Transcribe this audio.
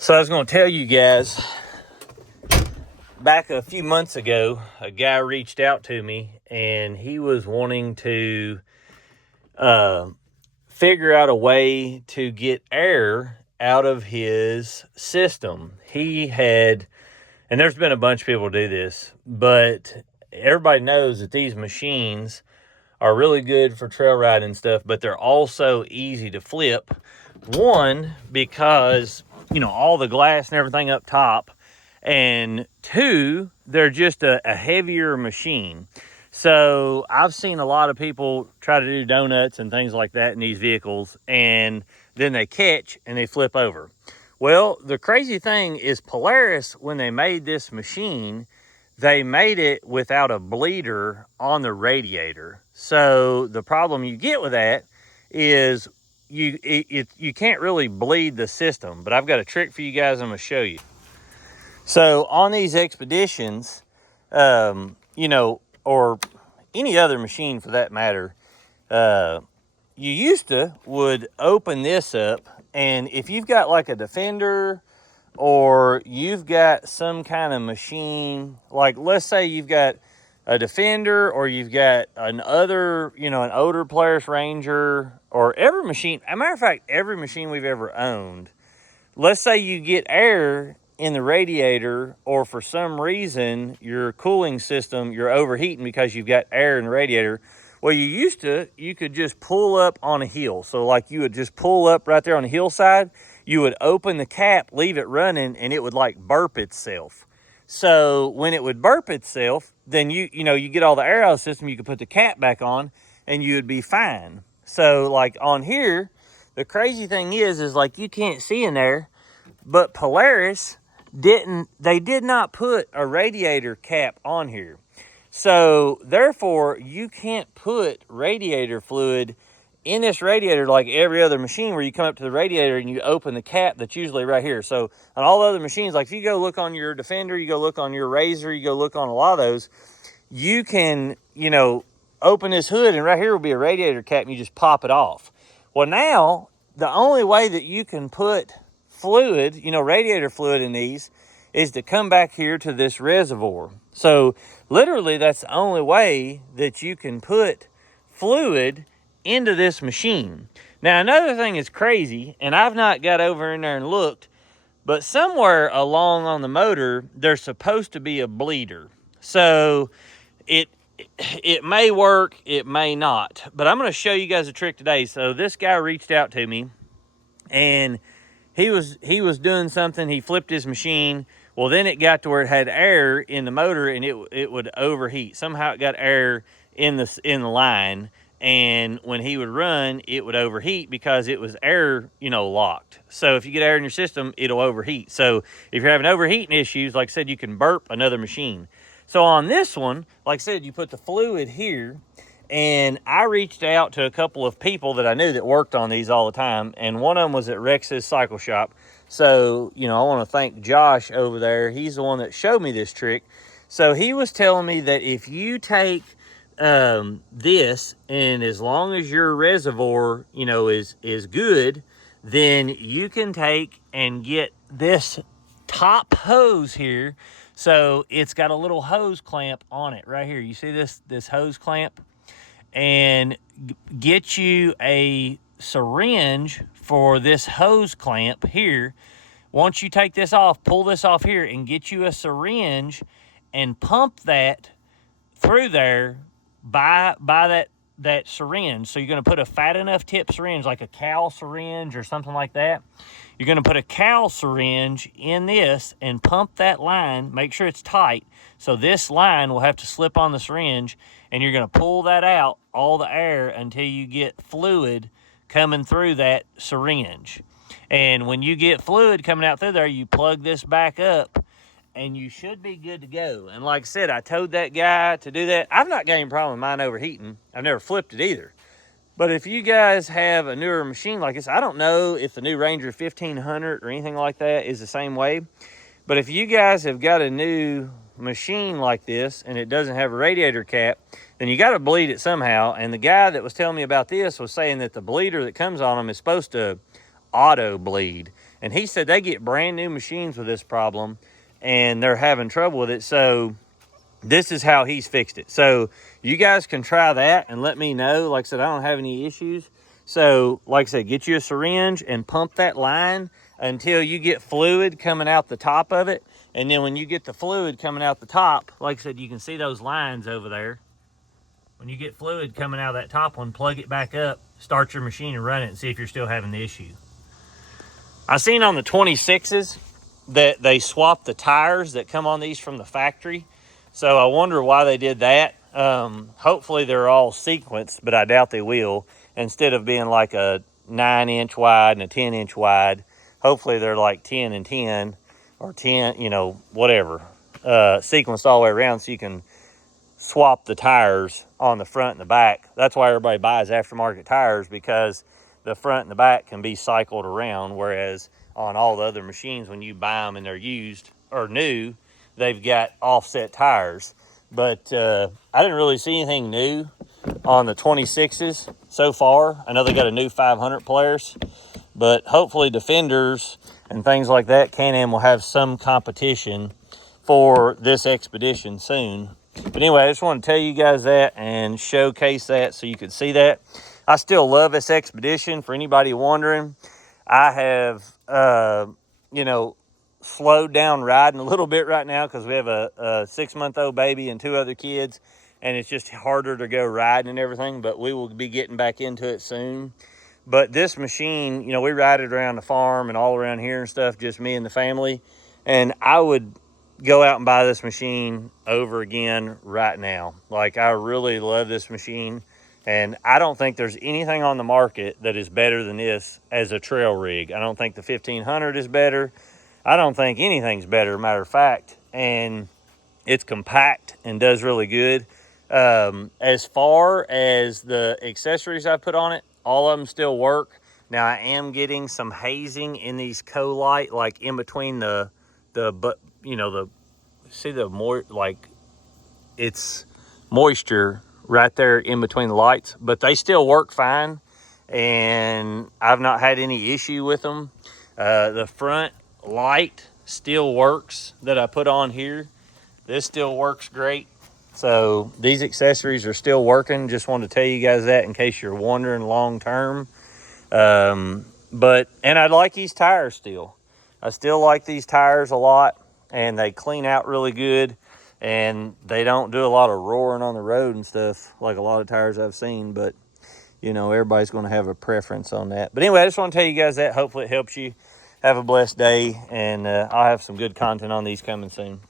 So I was going to tell you guys, back a few months ago, a guy reached out to me and he was wanting to figure out a way to get air out of his system. He had, and there's been a bunch of people do this, but everybody knows that these machines are really good for trail riding and stuff, but they're also easy to flip. One, because, all the glass and everything up top. And two, they're just a heavier machine. So I've seen a lot of people try to do donuts and things like that in these vehicles, and then they catch and they flip over. Well, the crazy thing is Polaris, when they made this machine, they made it without a bleeder on the radiator. So the problem you get with that is you can't really bleed the system. But I've got a trick for you guys I'm going to show you. So on these Expeditions, or any other machine for that matter, you used to would open this up, and if you've got like a Defender or you've got some kind of machine, like let's say you've got a Defender or you've got an older Polaris Ranger, or every machine, as a matter of fact, every machine we've ever owned, let's say you get air in the radiator, or for some reason your cooling system, you're overheating because you've got air in the radiator. Well, you could just pull up on a hill. So like you would just pull up right there on the hillside, you would open the cap, leave it running, and it would like burp itself. So when it would burp itself, then you get all the air out of the system, you could put the cap back on and you would be fine. So like on here, the crazy thing is like you can't see in there, but Polaris did not put a radiator cap on here. So therefore you can't put radiator fluid in this radiator like every other machine, where you come up to the radiator and you open the cap that's usually right here. So on all the other machines, like if you go look on your Defender, you go look on your Razor, you go look on a lot of those, you can, open this hood and right here will be a radiator cap and you just pop it off. Well, now the only way that you can put fluid, radiator fluid in these, is to come back here to this reservoir. So literally that's the only way that you can put fluid into this machine. Now another thing is crazy, and I've not got over in there and looked, but somewhere along on the motor there's supposed to be a bleeder. So it may work, it may not, but I'm going to show you guys a trick today. So this guy reached out to me and he was doing something. He flipped his machine. Well, then it got to where it had air in the motor and it would overheat. Somehow it got air in the line, and when he would run, it would overheat because it was air, locked. So if you get air in your system, it'll overheat. So if you're having overheating issues, like I said, you can burp another machine. So on this one, like I said, you put the fluid here, and I reached out to a couple of people that I knew that worked on these all the time, and one of them was at Rex's Cycle Shop. So, I want to thank Josh over there. He's the one that showed me this trick. So he was telling me that if you take this, and as long as your reservoir, is good, then you can take and get this top hose here. So it's got a little hose clamp on it right here. You see this hose clamp? And get you a syringe for this hose clamp here. Once you take this off, pull this off here and get you a syringe and pump that through there by that syringe. So you're going to put a fat enough tip syringe, like a cow syringe or something like that. You're going to put a cow syringe in this and pump that line, make sure it's tight. So this line will have to slip on the syringe, and you're going to pull that out, all the air, until you get fluid coming through that syringe. And when you get fluid coming out through there, you plug this back up, and you should be good to go. And like I said, I told that guy to do that. I've not got any problem with mine overheating. I've never flipped it either. But if you guys have a newer machine like this, I don't know if the new Ranger 1500 or anything like that is the same way. But if you guys have got a new machine like this and it doesn't have a radiator cap, then you got to bleed it somehow. And the guy that was telling me about this was saying that the bleeder that comes on them is supposed to auto bleed. And he said they get brand new machines with this problem and they're having trouble with it. So this is how he's fixed it. So you guys can try that and let me know. Like I said, I don't have any issues. So like I said, get you a syringe and pump that line until you get fluid coming out the top of it. And then when you get the fluid coming out the top, like I said, you can see those lines over there. When you get fluid coming out of that top one, plug it back up, start your machine and run it and see if you're still having the issue. I seen on the 26s that they swapped the tires that come on these from the factory. So I wonder why they did that. Hopefully they're all sequenced, but I doubt they will. Instead of being like a 9-inch wide and a 10-inch wide, hopefully they're like 10 and 10 or 10, you know, whatever, sequenced all the way around so you can swap the tires on the front and the back. That's why everybody buys aftermarket tires, because the front and the back can be cycled around, whereas on all the other machines, when you buy them and they're used or new, they've got offset tires. But I didn't really see anything new on the 26s so far. I know they got a new 500 Polaris, but hopefully Defenders and things like that, Can-Am will have some competition for this Xpedition soon. But anyway, I just want to tell you guys that and showcase that so you can see that. I still love this Xpedition. For anybody wondering, I have, you know, slowed down riding a little bit right now because we have a 6-month-old baby and 2 other kids, and it's just harder to go riding and everything, but we will be getting back into it soon. But this machine, you know, we ride it around the farm and all around here and stuff, just me and the family, and I would go out and buy this machine over again right now. Like, I really love this machine, and I don't think there's anything on the market that is better than this as a trail rig. I don't think the 1500 is better. I don't think anything's better, matter of fact, and it's compact and does really good. As far as the accessories I put on it, all of them still work. Now, I am getting some hazing in these co-light, like in between but you know, see the more, like, it's moisture right there in between the lights, but they still work fine, and I've not had any issue with them. The front light still works that I put on here. This still works great. So these accessories are still working. Just wanted to tell you guys that in case you're wondering long term. And I like these tires still. I still like these tires a lot, and they clean out really good, and they don't do a lot of roaring on the road and stuff like a lot of tires I've seen. But, you know, everybody's going to have a preference on that. But anyway, I just want to tell you guys that. Hopefully it helps you. Have a blessed day, and I'll have some good content on these coming soon.